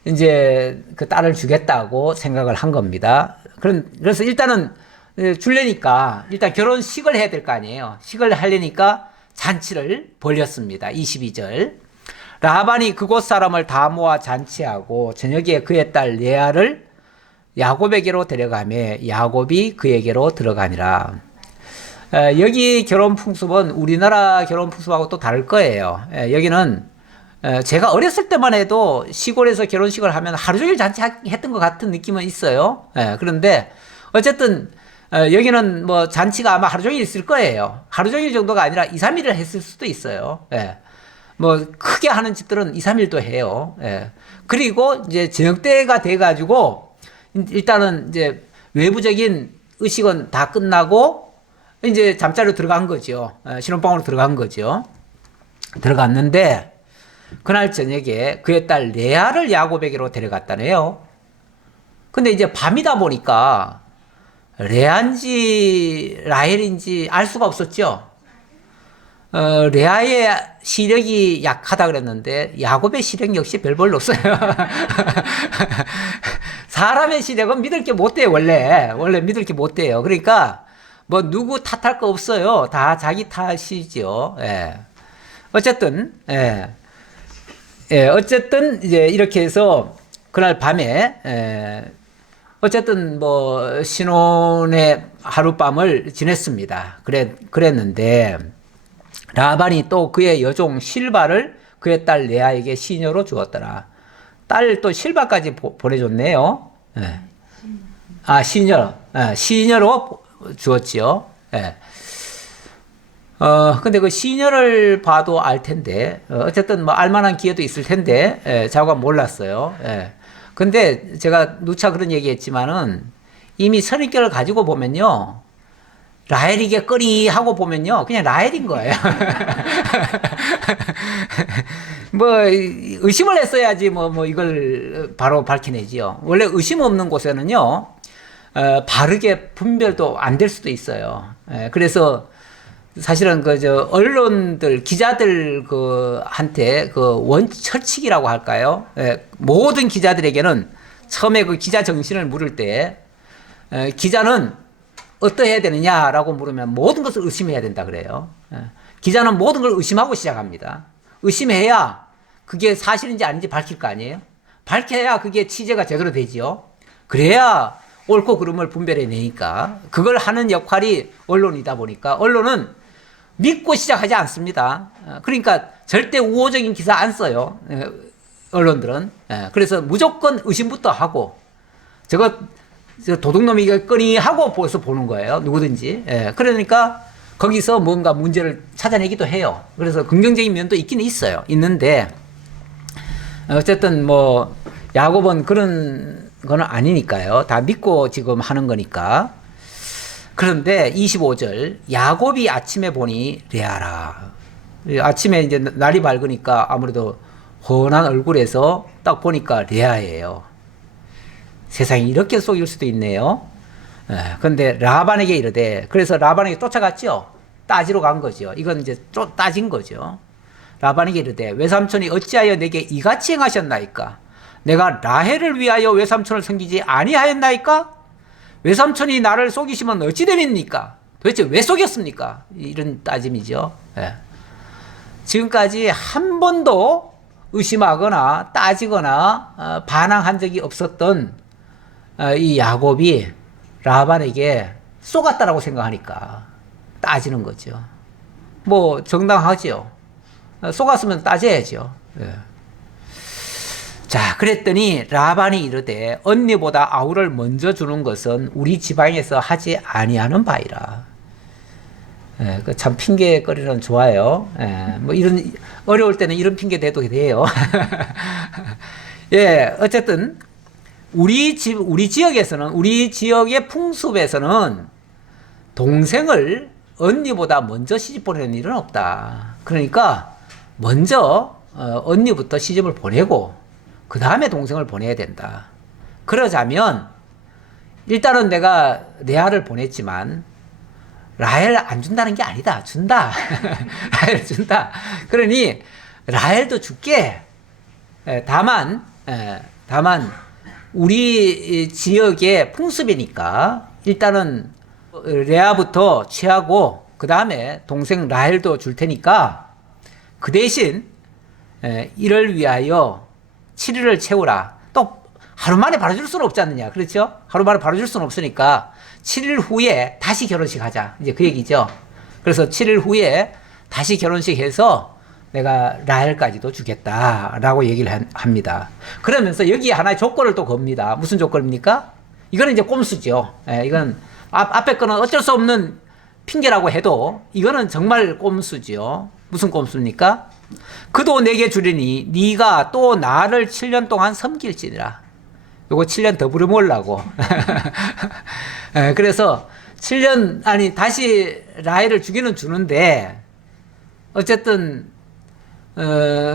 이제 그 딸을 주겠다고 생각을 한 겁니다. 그래서 일단은 줄래니까 일단 결혼식을 해야 될 거 아니에요. 식을 하려니까 잔치를 벌였습니다. 22절. 라반이 그곳 사람을 다 모아 잔치하고 저녁에 그의 딸 레아를 야곱에게로 데려가며 야곱이 그에게로 들어가니라. 여기 결혼 풍습은 우리나라 결혼 풍습하고 또 다를 거예요. 여기는 제가 어렸을 때만 해도 시골에서 결혼식을 하면 하루 종일 잔치했던 것 같은 느낌은 있어요. 그런데 어쨌든 여기는 뭐 잔치가 아마 하루 종일 있을 거예요. 하루 종일 정도가 아니라 2, 3일을 했을 수도 있어요. 뭐 크게 하는 집들은 2, 3일도 해요. 그리고 이제 저녁 때가 돼 가지고 일단은 이제 외부적인 의식은 다 끝나고 이제 잠자리로 들어간 거죠. 신혼방으로 들어간 거죠. 들어갔는데 그날 저녁에 그의 딸 레아를 야곱에게로 데려갔다네요. 근데 이제 밤이다 보니까 레아인지 라헬인지 알 수가 없었죠. 레아의 시력이 약하다 그랬는데 야곱의 시력 역시 별 볼로 없어요. 사람의 시력은 믿을 게 못 돼요. 원래 믿을 게 못 돼요. 그러니까 뭐 누구 탓할 거 없어요. 다 자기 탓이죠. 어쨌든 어쨌든 이제 이렇게 해서 그날 밤에 어쨌든 뭐 신혼의 하룻밤을 지냈습니다. 그랬는데 라반이 또 그의 여종 실바를 그의 딸 레아에게 시녀로 주었더라. 딸 또 실바까지 보내줬네요. 시녀로 주었지요. 근데 그 시녀를 봐도 알 텐데, 어쨌든 뭐 알만한 기회도 있을 텐데, 자고가 몰랐어요. 예. 근데 제가 누차 그런 얘기 했지만은 이미 선입견을 가지고 보면요. 라헬이게 끄리하고 보면요. 그냥 라헬인 거예요. 뭐, 의심을 했어야지 뭐 이걸 바로 밝혀내지요. 원래 의심 없는 곳에는요. 바르게 분별도 안 될 수도 있어요. 그래서 사실은 언론들 기자들 한테 원처칙이라고 할까요? 모든 기자들에게는 처음에 그 기자 정신을 물을 때 기자는 어떠해야 되느냐라고 물으면 모든 것을 의심해야 된다 그래요. 기자는 모든 걸 의심하고 시작합니다. 의심해야 그게 사실인지 아닌지 밝힐 거 아니에요? 밝혀야 그게 취재가 제대로 되지요. 그래야 옳고 그름을 분별해내니까 그걸 하는 역할이 언론이다 보니까 언론은 믿고 시작하지 않습니다. 그러니까 절대 우호적인 기사 안 써요. 언론들은. 그래서 무조건 의심부터 하고 저거 도둑놈이 하고 벌써 보는 거예요. 누구든지. 그러니까 거기서 뭔가 문제를 찾아내기도 해요. 그래서 긍정적인 면도 있기는 있어요. 있는데 어쨌든 뭐 야곱은 그런 거는 아니니까요. 다 믿고 지금 하는 거니까. 그런데 25절 야곱이 아침에 보니 레아라. 아침에 이제 날이 밝으니까 아무래도 훤한 얼굴에서 딱 보니까 레아예요. 세상이 이렇게 속일 수도 있네요. 근데 라반에게 이르되, 그래서 라반에게 쫓아갔죠. 따지러 간 거죠. 이건 이제 따진 거죠. 라반에게 이르되 외삼촌이 어찌하여 내게 이같이 행하셨나이까? 내가 라헬을 위하여 외삼촌을 섬기지 아니하였나이까? 외삼촌이 나를 속이시면 어찌 됩니까? 도대체 왜 속였습니까? 이런 따짐이죠. 지금까지 한 번도 의심하거나 따지거나 반항한 적이 없었던 이 야곱이 라반에게 속았다라고 생각하니까 따지는 거죠. 뭐 정당하죠. 속았으면 따져야죠. 자, 그랬더니 라반이 이르되 언니보다 아우를 먼저 주는 것은 우리 지방에서 하지 아니하는 바이라. 참 핑계거리는 좋아요. 뭐 이런 어려울 때는 이런 핑계 대도 돼요. 예, 어쨌든 우리 지역에서는 우리 지역의 풍습에서는 동생을 언니보다 먼저 시집 보내는 일은 없다. 그러니까 먼저 언니부터 시집을 보내고 그 다음에 동생을 보내야 된다. 그러자면 일단은 내가 레아를 보냈지만 라헬 안 준다는 게 아니다. 준다. 라헬 준다. 그러니 라헬도 줄게. 다만 우리 지역의 풍습이니까 일단은 레아부터 취하고 그 다음에 동생 라헬도 줄 테니까 그 대신 이를 위하여 7일을 채우라. 또 하루 만에 바로 줄 수는 없지 않느냐. 그렇죠? 하루 만에 바로 줄 수는 없으니까 7일 후에 다시 결혼식 하자. 이제 그 얘기죠. 그래서 7일 후에 다시 결혼식 해서 내가 라헬까지도 주겠다라고 얘기를 합니다. 그러면서 여기에 하나의 조건을 또 겁니다. 무슨 조건입니까? 이거는 이제 꼼수죠. 이건 앞에 거는 어쩔 수 없는 핑계라고 해도 이거는 정말 꼼수죠. 무슨 꼼수입니까? 그도 내게 주리니 네가 또 나를 7년 동안 섬길지니라. 요거 7년 더 부려먹으려고. 그래서 7년 다시 라헬을 주기는 주는데 어쨌든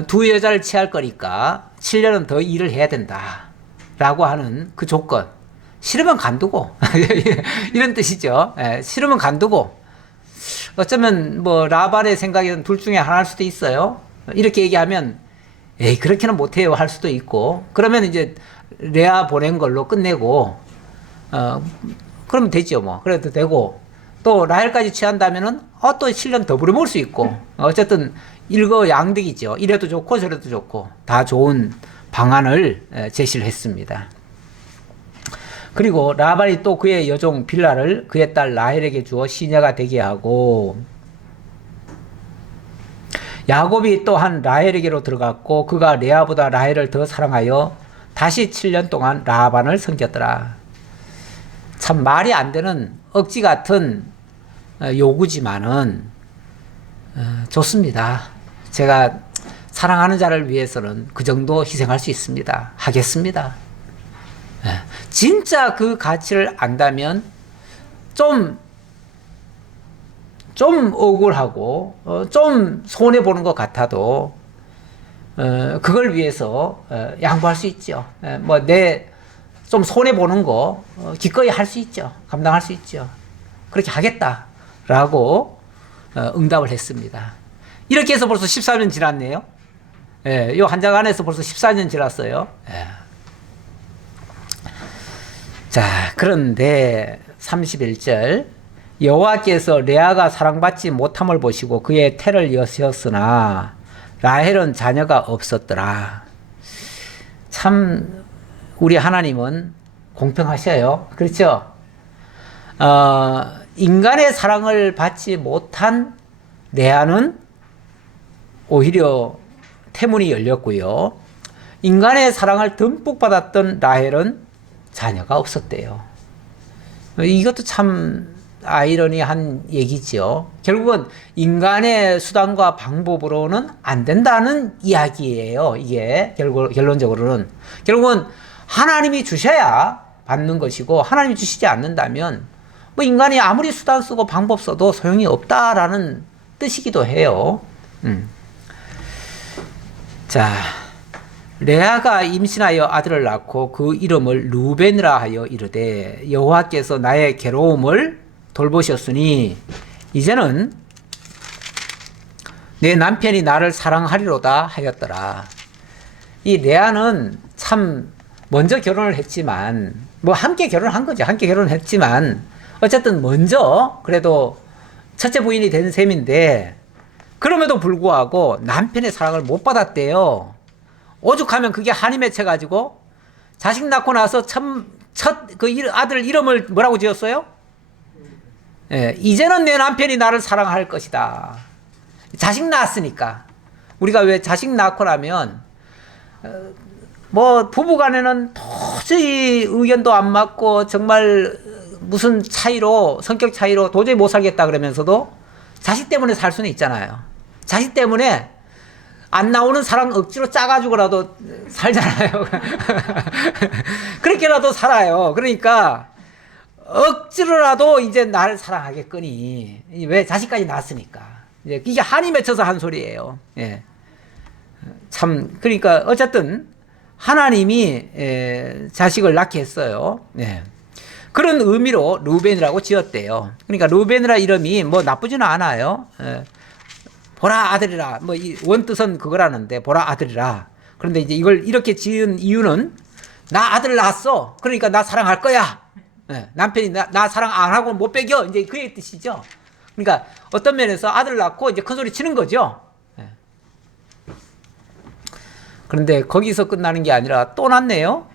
두 여자를 취할 거니까 7년은 더 일을 해야 된다 라고 하는 그 조건. 싫으면 간두고 이런 뜻이죠. 싫으면 간두고 어쩌면 뭐 라반의 생각에는 둘 중에 하나일 수도 있어요. 이렇게 얘기하면 에이 그렇게는 못해요 할 수도 있고, 그러면 이제 레아 보낸 걸로 끝내고 그러면 되죠. 뭐 그래도 되고, 또 라헬까지 취한다면은 또 7년 더 부려먹을 수 있고, 어쨌든 일거양득이죠. 이래도 좋고 저래도 좋고 다 좋은 방안을 제시를 했습니다. 그리고 라반이 또 그의 여종 빌라를 그의 딸 라헬에게 주어 시녀가 되게 하고, 야곱이 또한 라헬에게로 들어갔고 그가 레아보다 라헬을 더 사랑하여 다시 7년 동안 라반을 섬겼더라. 참 말이 안 되는 억지 같은 요구지만은 좋습니다. 제가 사랑하는 자를 위해서는 그 정도 희생할 수 있습니다. 하겠습니다. 진짜 그 가치를 안다면 좀 억울하고 좀 손해보는 것 같아도 그걸 위해서 양보할 수 있죠. 뭐 좀 손해보는 거 기꺼이 할 수 있죠. 감당할 수 있죠. 그렇게 하겠다라고 응답을 했습니다. 이렇게 해서 벌써 14년 지났네요. 요 한 장 안에서 벌써 14년 지났어요. 자, 그런데 31절 여호와께서 레아가 사랑받지 못함을 보시고 그의 태를 여셨으나 라헬은 자녀가 없었더라. 참 우리 하나님은 공평하셔요. 그렇죠? 인간의 사랑을 받지 못한 레아는 오히려 태문이 열렸고요. 인간의 사랑을 듬뿍 받았던 라헬은 자녀가 없었대요. 이것도 참 아이러니한 얘기죠. 결국은 인간의 수단과 방법으로는 안 된다는 이야기예요. 이게 결론적으로는. 결국은 하나님이 주셔야 받는 것이고 하나님이 주시지 않는다면 뭐 인간이 아무리 수단 쓰고 방법 써도 소용이 없다라는 뜻이기도 해요. 자, 레아가 임신하여 아들을 낳고 그 이름을 루벤이라 하여 이르되 여호와께서 나의 괴로움을 돌보셨으니 이제는 내 남편이 나를 사랑하리로다 하였더라. 이 레아는 참 먼저 결혼을 했지만 뭐 함께 결혼한 거죠. 함께 결혼했지만 어쨌든 먼저 그래도 첫째 부인이 된 셈인데 그럼에도 불구하고 남편의 사랑을 못 받았대요. 오죽하면 그게 한이 맺혀가지고 자식 낳고 나서 첫 그 아들 이름을 뭐라고 지었어요? 이제는 내 남편이 나를 사랑할 것이다. 자식 낳았으니까. 우리가 왜 자식 낳고 나면 뭐 부부간에는 도저히 의견도 안 맞고 정말 무슨 차이로 성격 차이로 도저히 못 살겠다 그러면서도 자식 때문에 살 수는 있잖아요. 자식 때문에 안 나오는 사랑 억지로 짜가지고라도 살잖아요. 그렇게라도 살아요. 그러니까 억지로라도 이제 나를 사랑하겠거니. 왜? 자식까지 낳았으니까. 이제 이게 한이 맺혀서 한 소리예요. 예. 참, 그러니까 어쨌든 하나님이 자식을 낳게 했어요. 예. 그런 의미로 루벤이라고 지었대요. 그러니까 루벤이라 이름이 뭐 나쁘지는 않아요. 예. 보라 아들이라, 뭐 원뜻은 그거라는데 보라 아들이라. 그런데 이제 이걸 이렇게 지은 이유는 나 아들 낳았어. 그러니까 나 사랑할 거야. 예. 남편이 나 사랑 안 하고 못 배겨. 이제 그의 뜻이죠. 그러니까 어떤 면에서 아들 낳고 이제 큰 소리 치는 거죠. 예. 그런데 거기서 끝나는 게 아니라 또 낳네요.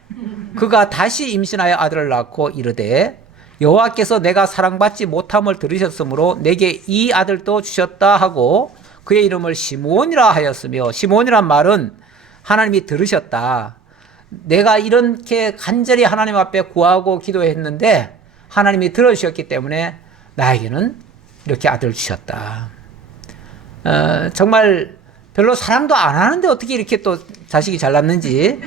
그가 다시 임신하여 아들을 낳고 이르되 여호와께서 내가 사랑받지 못함을 들으셨으므로 내게 이 아들도 주셨다 하고 그의 이름을 시므온이라 하였으며, 시므온이란 말은 하나님이 들으셨다. 내가 이렇게 간절히 하나님 앞에 구하고 기도했는데 하나님이 들어주셨기 때문에 나에게는 이렇게 아들을 주셨다. 정말 별로 사랑도 안 하는데 어떻게 이렇게 또 자식이 잘 낳는지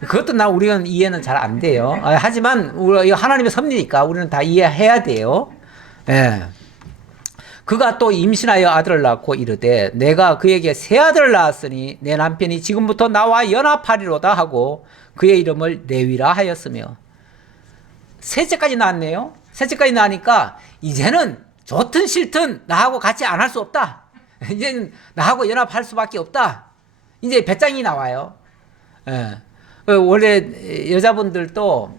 그것도 우리는 이해는 잘 안 돼요. 하지만 우리 하나님의 섭리니까 우리는 다 이해해야 돼요. 예. 그가 또 임신하여 아들을 낳고 이르되 내가 그에게 새 아들을 낳았으니 내 남편이 지금부터 나와 연합하리로다 하고 그의 이름을 레위라 하였으며. 셋째까지 낳았네요. 셋째까지 낳으니까 이제는 좋든 싫든 나하고 같이 안 할 수 없다. 이제는 나하고 연합할 수밖에 없다. 이제 배짱이 나와요. 예. 원래 여자분들도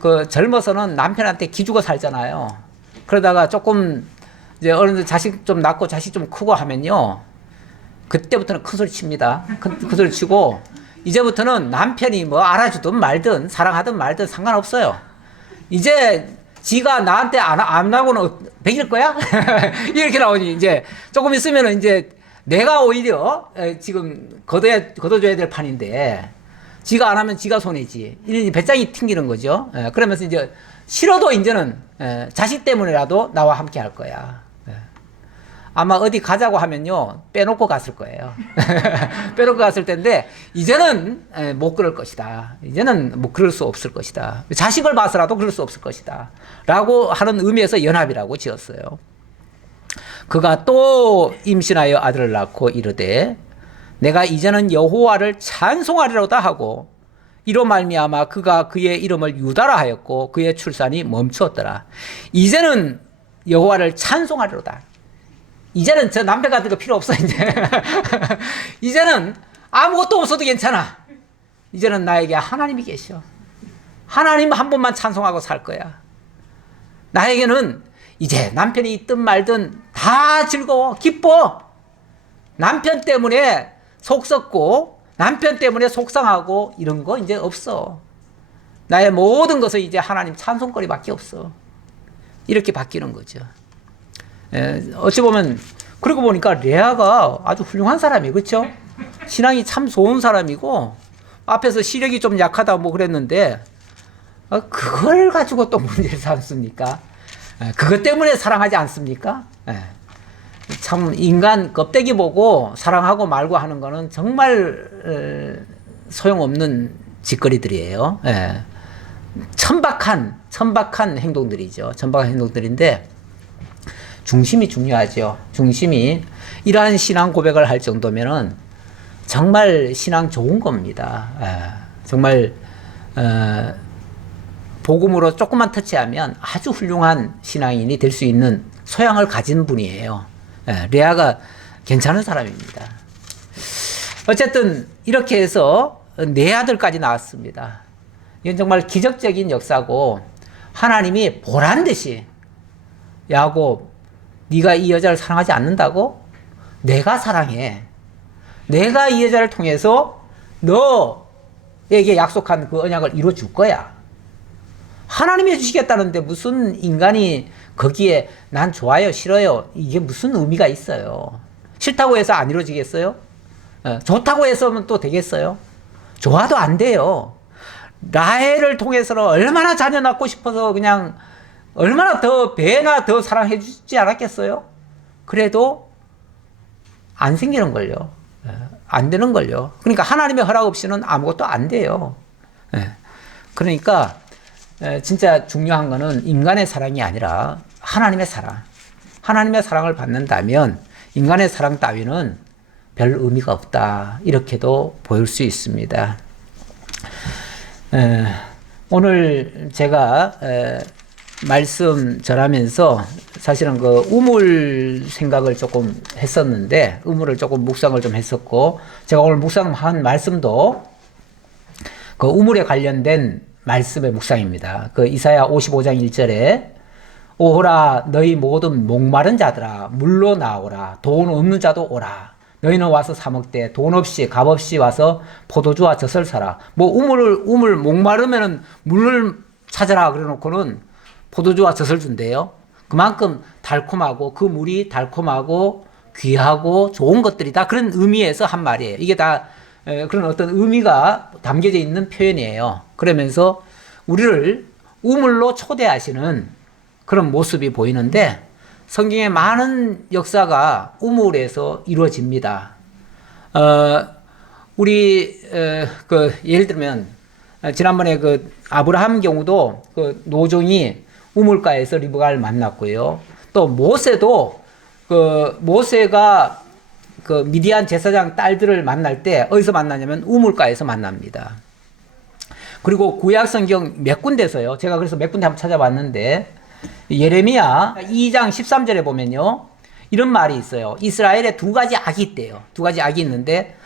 그 젊어서는 남편한테 기죽어 살잖아요. 그러다가 조금 이제 어른들 자식 좀 낳고 자식 좀 크고 하면요, 그때부터는 큰 소리 칩니다. 큰 소리 치고 이제부터는 남편이 뭐 알아주든 말든 사랑하든 말든 상관없어요. 이제 지가 나한테 안 하고는 배길 거야? 이렇게 나오니 이제 조금 있으면은 이제 내가 오히려 지금 걷어줘야 될 판인데 지가 안 하면 지가 손해지. 이런 배짱이 튕기는 거죠. 그러면서 이제 싫어도 이제는 자식 때문에라도 나와 함께 할 거야. 아마 어디 가자고 하면요 빼놓고 갔을 거예요. 빼놓고 갔을 텐데 이제는 못 그럴 것이다. 이제는 뭐 그럴 수 없을 것이다. 자식을 봐서라도 그럴 수 없을 것이다. 라고 하는 의미에서 연합이라고 지었어요. 그가 또 임신하여 아들을 낳고 이르되 내가 이제는 여호와를 찬송하리로다 하고 이로 말미암아 그가 그의 이름을 유다라 하였고 그의 출산이 멈추었더라. 이제는 여호와를 찬송하리로다. 이제는 저 남편 같은 거 필요 없어 이제. 이제는 아무것도 없어도 괜찮아. 이제는 나에게 하나님이 계셔. 하나님 한 번만 찬송하고 살 거야. 나에게는 이제 남편이 있든 말든 다 즐거워, 기뻐. 남편 때문에 속 썩고 남편 때문에 속상하고 이런 거 이제 없어. 나의 모든 것은 이제 하나님 찬송거리밖에 없어. 이렇게 바뀌는 거죠. 어찌 보면 그러고 보니까 레아가 아주 훌륭한 사람이에요. 그렇죠? 신앙이 참 좋은 사람이고 앞에서 시력이 좀 약하다 뭐 그랬는데 그걸 가지고 또 문제를 삼습니까? 그것 때문에 사랑하지 않습니까? 참 인간 껍데기 보고 사랑하고 말고 하는 거는 정말 소용없는 짓거리들이에요. 천박한 행동들이죠. 천박한 행동들인데 중심이 중요하죠. 중심이 이러한 신앙 고백을 할 정도면은 정말 신앙 좋은 겁니다. 정말 복음으로 조금만 터치하면 아주 훌륭한 신앙인이 될 수 있는 소양을 가진 분이에요. 레아가 괜찮은 사람입니다. 어쨌든 이렇게 해서 네 아들까지 낳았습니다. 이건 정말 기적적인 역사고 하나님이 보란 듯이 야곱 네가 이 여자를 사랑하지 않는다고? 내가 사랑해. 내가 이 여자를 통해서 너에게 약속한 그 언약을 이루어줄 거야. 하나님이 해주시겠다는데 무슨 인간이 거기에 난 좋아요, 싫어요. 이게 무슨 의미가 있어요. 싫다고 해서 안 이루어지겠어요? 좋다고 해서는 또 되겠어요? 좋아도 안 돼요. 라헬을 통해서는 얼마나 자녀 낳고 싶어서 그냥 얼마나 더 배나 더 사랑해 주지 않았겠어요? 그래도 안 생기는 걸요. 안 되는 걸요. 그러니까 하나님의 허락 없이는 아무것도 안 돼요. 그러니까 진짜 중요한 거는 인간의 사랑이 아니라 하나님의 사랑. 하나님의 사랑을 받는다면 인간의 사랑 따위는 별 의미가 없다. 이렇게도 보일 수 있습니다. 오늘 제가 말씀 전하면서 사실은 그 우물 생각을 조금 했었는데 우물을 조금 묵상을 좀 했었고 제가 오늘 묵상한 말씀도 그 우물에 관련된 말씀의 묵상입니다. 그 이사야 55장 1절에 오호라 너희 모든 목마른 자들아 물로 나오라 돈 없는 자도 오라 너희는 와서 사 먹되 돈 없이 값 없이 와서 포도주와 젖을 사라. 뭐 우물 목마르면은 물을 찾아라 그래 놓고는 포도주와 젖을 준대요. 그만큼 달콤하고 그 물이 달콤하고 귀하고 좋은 것들이다. 그런 의미에서 한 말이에요. 이게 다 그런 어떤 의미가 담겨져 있는 표현이에요. 그러면서 우리를 우물로 초대하시는 그런 모습이 보이는데 성경의 많은 역사가 우물에서 이루어집니다. 예를 들면 지난번에 그 아브라함 경우도 그 노종이 우물가에서 리브가를 만났고요. 또 모세도 모세가 그 미디안 제사장 딸들을 만날 때 어디서 만나냐면 우물가에서 만납니다. 그리고 구약 성경 몇 군데서요. 제가 그래서 몇 군데 한번 찾아봤는데 예레미야 2장 13절에 보면요. 이런 말이 있어요. 이스라엘에 두 가지 악이 있대요. 두 가지 악이 있는데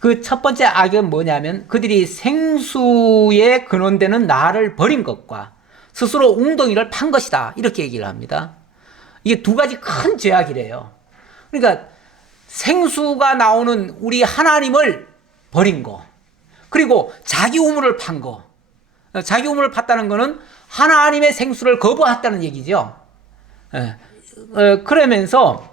그 첫 번째 악은 뭐냐면 그들이 생수에 근원되는 나를 버린 것과 스스로 웅덩이를 판 것이다. 이렇게 얘기를 합니다. 이게 두 가지 큰 죄악이래요. 그러니까 생수가 나오는 우리 하나님을 버린 거. 그리고 자기 우물을 판 거. 자기 우물을 팠다는 거는 하나님의 생수를 거부했다는 얘기죠. 그러면서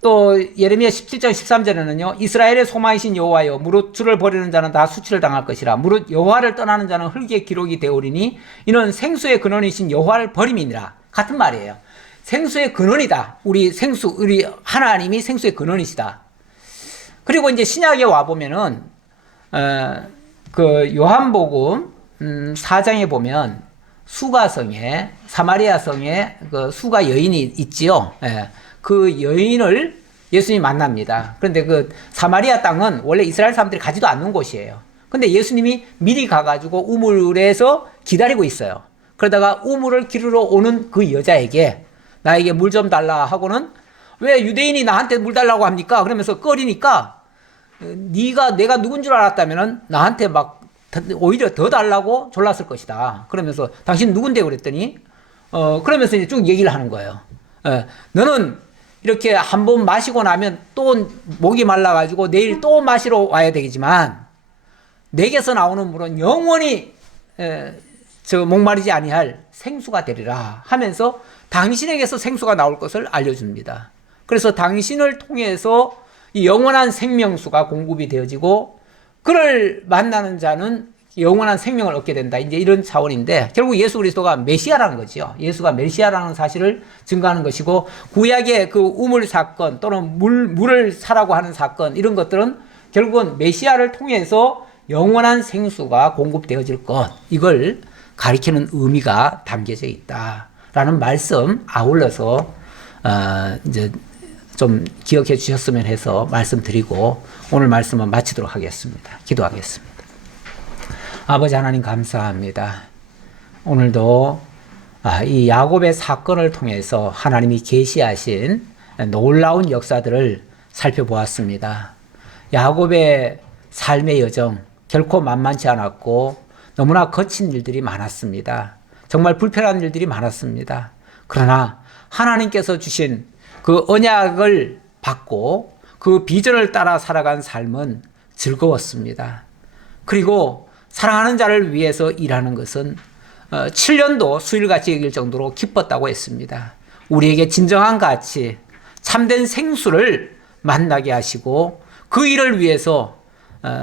또 예레미야 17장 13절에는요. 이스라엘의 소망이신 여호와여 무릇 주를 버리는 자는 다 수치를 당할 것이라 무릇 여호와를 떠나는 자는 흙의 기록이 되오리니 이는 생수의 근원이신 여호와를 버림이니라. 같은 말이에요. 생수의 근원이다. 우리 하나님이 생수의 근원이시다. 그리고 이제 신약에 와 보면은 그 요한복음 4장에 보면 수가성에 사마리아 성에 그 수가 여인이 있지요. 예. 그 여인을 예수님이 만납니다. 그런데 그 사마리아 땅은 원래 이스라엘 사람들이 가지도 않는 곳이에요. 근데 예수님이 미리 가가지고 우물에서 기다리고 있어요. 그러다가 우물을 기르러 오는 그 여자에게 나에게 물 좀 달라 하고는 왜 유대인이 나한테 물 달라고 합니까? 그러면서 꺼리니까 내가 누군 줄 알았다면은 나한테 막 오히려 더 달라고 졸랐을 것이다. 그러면서 당신 누군데 그랬더니 그러면서 이제 쭉 얘기를 하는 거예요. 너는 이렇게 한 번 마시고 나면 또 목이 말라가지고 내일 또 마시러 와야 되겠지만 내게서 나오는 물은 영원히 목마르지 아니할 생수가 되리라 하면서 당신에게서 생수가 나올 것을 알려줍니다. 그래서 당신을 통해서 이 영원한 생명수가 공급이 되어지고 그를 만나는 자는 영원한 생명을 얻게 된다. 이제 이런 차원인데 결국 예수 그리스도가 메시아라는 거죠. 예수가 메시아라는 사실을 증거하는 것이고 구약의 그 우물 사건 또는 물을 사라고 하는 사건 이런 것들은 결국은 메시아를 통해서 영원한 생수가 공급되어질 것 이걸 가리키는 의미가 담겨져 있다라는 말씀 아울러서 이제 좀 기억해 주셨으면 해서 말씀드리고 오늘 말씀은 마치도록 하겠습니다. 기도하겠습니다. 아버지 하나님 감사합니다. 오늘도 이 야곱의 사건을 통해서 하나님이 계시하신 놀라운 역사들을 살펴보았습니다. 야곱의 삶의 여정 결코 만만치 않았고 너무나 거친 일들이 많았습니다. 정말 불편한 일들이 많았습니다. 그러나 하나님께서 주신 그 언약을 받고 그 비전을 따라 살아간 삶은 즐거웠습니다. 그리고 사랑하는 자를 위해서 일하는 것은 7년도 수일같이 여길 정도로 기뻤다고 했습니다. 우리에게 진정한 가치, 참된 생수를 만나게 하시고 그 일을 위해서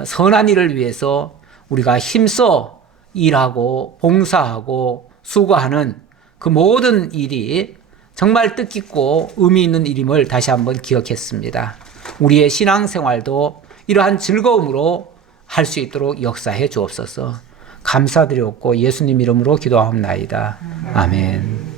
선한 일을 위해서 우리가 힘써 일하고 봉사하고 수고하는 그 모든 일이 정말 뜻깊고 의미 있는 일임을 다시 한번 기억했습니다. 우리의 신앙생활도 이러한 즐거움으로 할 수 있도록 역사해 주옵소서. 감사드렸고 예수님 이름으로 기도하옵나이다. 아멘.